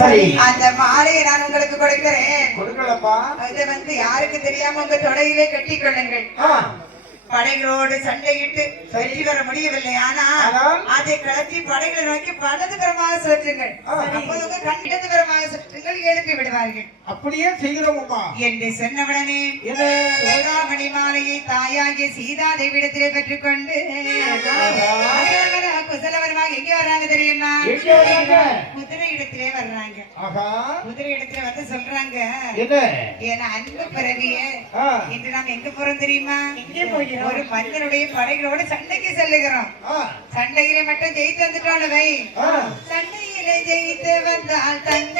சரி. அந்த மாலையை நான் உங்களுக்கு கொடுக்கிறேன். கொடுக்கலப்பா. அதை வந்து யாருக்கு தெரியாம உங்க தொடையிலே கட்டிக் கொள்ளுங்கள். படைகளோடு சண்டையிட்டு வெற்றி பெற முடியவில்லை. ஆனால்? அதை கலத்தி படைகளை நோக்கி வலது பெறமாக சுற்றுங்கள். அப்போது கண் இடது பெறமாக சுற்றுங்கள் எழுப்பி விடுவார்கள். அப்படியே செய்கிறோம் அம்மா என்று சொன்னவுடனே சோதாமணி மாலையை தாயாகிய சீதா தேவிடத்திலே பெற்றுக்கொண்டு எங்கே வர்றாங்க தெரியுமா? எங்கே வர்றாங்க? குதிரை இடத்திலே வர்றாங்க. ஆஹா. குதிரை இடத்துல வந்து சொல்றாங்க. என்ன? என் அன்பு பிறவியே இன்று நாம் எங்க போறோம் தெரியுமா? எங்கே போகிறோம்? ஒரு மன்னனுடைய படைகளோடு சண்டைக்கு செல்லுகிறோம். சண்டையில மட்டும் ஜெயித்து வந்துட்டோம் வை. சண்டையில ஜெயித்து வந்தால் தங்க